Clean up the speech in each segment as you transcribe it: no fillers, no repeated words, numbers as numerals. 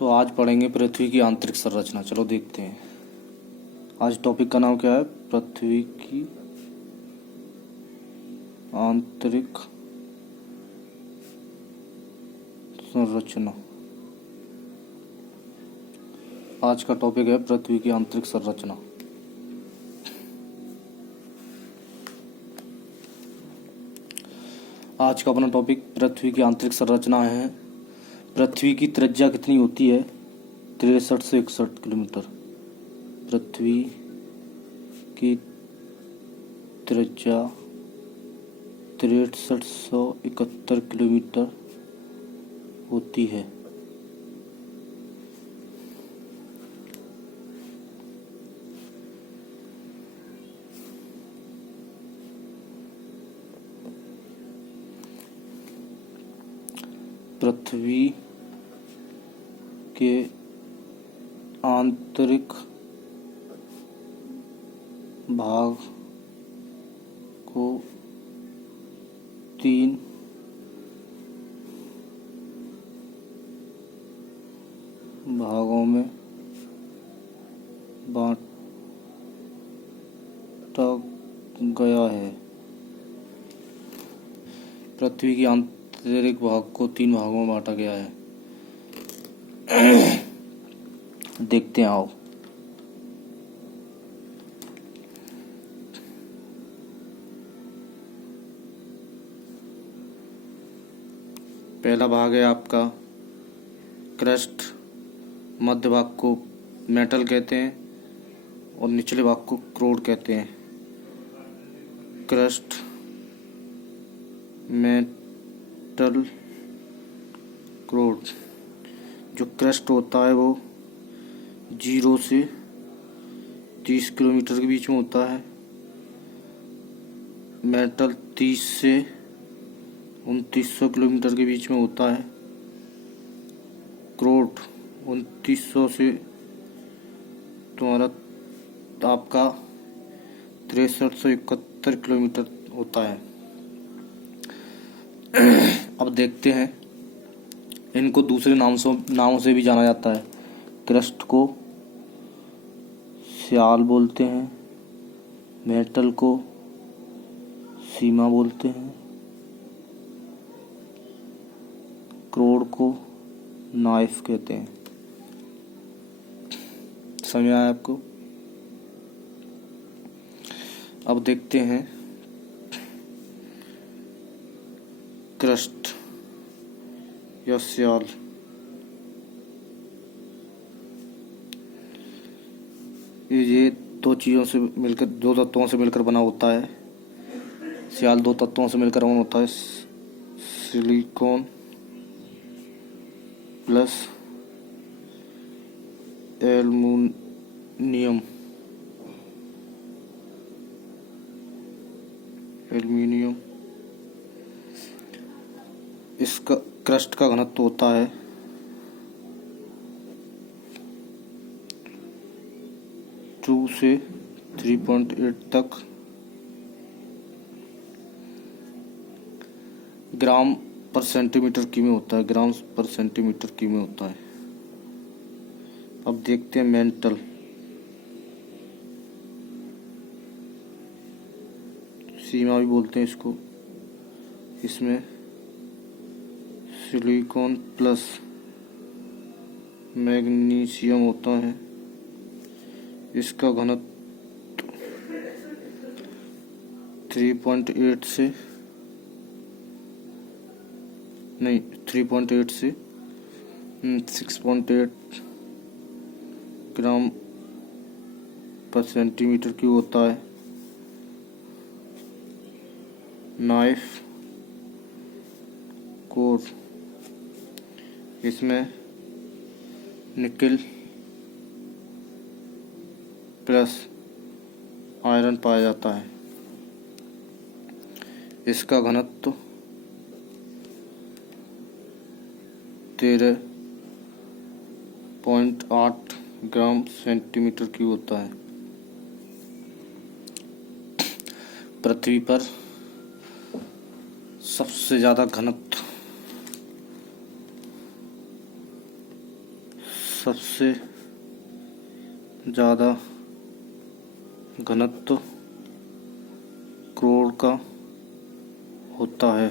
तो आज पढ़ेंगे पृथ्वी की आंतरिक संरचना। चलो देखते हैं। आज टॉपिक का नाम क्या है? पृथ्वी की आंतरिक संरचना। आज का टॉपिक है पृथ्वी की आंतरिक संरचना। आज का अपना टॉपिक पृथ्वी की आंतरिक संरचना है। पृथ्वी की त्रिज्या कितनी होती है? 63 से 61 किलोमीटर। पृथ्वी की त्रिज्या 6371 किलोमीटर होती है। पृथ्वी के आंतरिक भाग को 3 भागों में बांटा गया है। पृथ्वी की आंतरिक भाग को 3 भागों में बांटा गया है। देखते हैं, आओ। पहला भाग है आपका क्रस्ट। मध्य भाग को मेटल कहते हैं और निचले भाग को क्रोड कहते हैं। क्रस्ट, मेटल, क्रोड। जो क्रस्ट होता है वो 0 से 30 किलोमीटर के बीच में होता है। मेटल 30 से 2900 किलोमीटर के बीच में होता है। क्रोड 2900 से तुम्हारा आपका 6371 किलोमीटर होता है। अब देखते हैं, इनको दूसरे नामों से भी जाना जाता है। क्रस्ट को स्याल बोलते हैं, मेटल को सीमा बोलते हैं, क्रोड को नाइफ कहते हैं। समझ आया आपको? अब देखते हैं क्रस्ट या स्याल। ये दो चीज़ों से मिलकर, 2 तत्वों से मिलकर बना होता है। स्याल 2 तत्वों से मिलकर बना होता है, सिलिकॉन प्लस एल्युमिनियम। इसका क्रस्ट का घनत्व होता है 2 से 3.8 तक ग्राम पर सेंटीमीटर की में होता है। ग्राम पर सेंटीमीटर की में होता है। अब देखते हैं मेटल। सीमा भी बोलते हैं इसको। इसमें सिलिकॉन प्लस मैग्नीशियम होता है। इसका घनत्व 3.8 से 6.8 ग्राम पर सेंटीमीटर क्यूब होता है। नाइफ कोर, इसमें निकेल प्लस आयरन पाया जाता है। इसका घनत्व 13.8 ग्राम सेंटीमीटर क्यूब होता है। पृथ्वी पर सबसे ज़्यादा घनत्व सबसे ज़्यादा घनत्व क्रोड का होता है।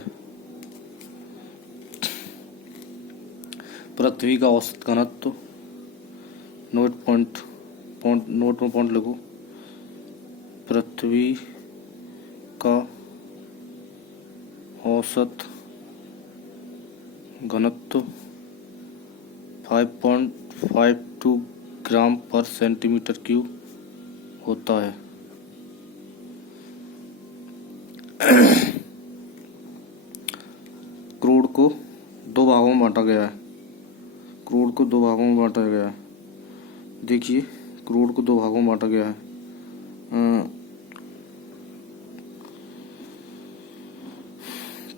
पृथ्वी का औसत घनत्व, नोट में पॉइंट लगो। पृथ्वी का औसत घनत्व 5.52 ग्राम पर सेंटीमीटर क्यूब होता है। क्रोड को दो भागों में बांटा गया है। क्रोड को दो भागों में बांटा गया है। देखिए, क्रोड को दो भागों में बांटा गया है।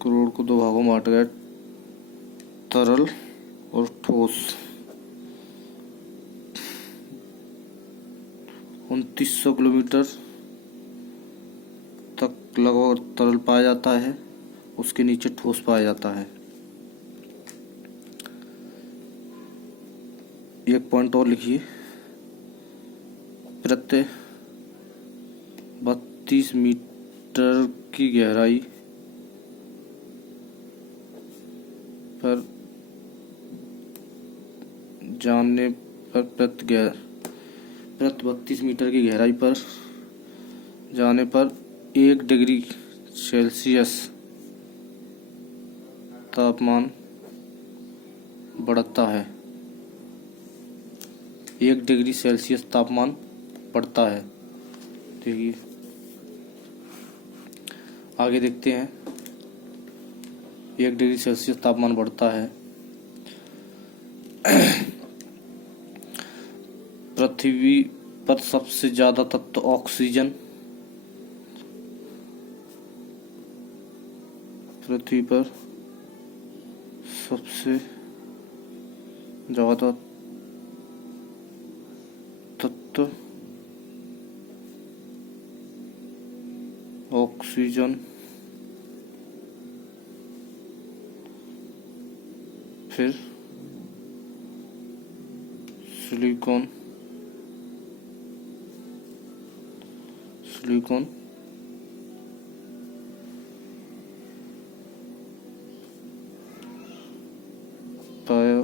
क्रोड को दो भागों में बांटा गया है, तरल और ठोस। 2900 किलोमीटर तक लगभग तरल पाया जाता है, उसके नीचे ठोस पाया जाता है। एक पॉइंट और लिखिए, प्रति 32 मीटर की गहराई पर जाने पर प्रति 32 मीटर की गहराई पर जाने पर 1 डिग्री सेल्सियस तापमान बढ़ता है। 1 डिग्री सेल्सियस तापमान बढ़ता है। देखिए, आगे देखते हैं। 1 डिग्री सेल्सियस तापमान बढ़ता है। पृथ्वी पर सबसे ज्यादा तत्व ऑक्सीजन, पृथ्वी पर सबसे ज्यादा तत्व ऑक्सीजन, फिर सिलिकॉन पाया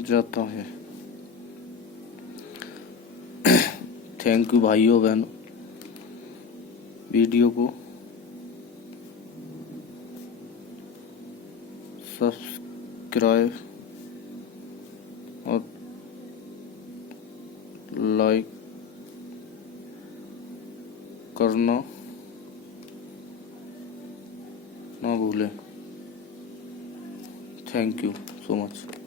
जाता है। थैंक यू भाइयों बहनों, वीडियो को सब्सक्राइब और लाइक करना ना भूलें। Thank you so much.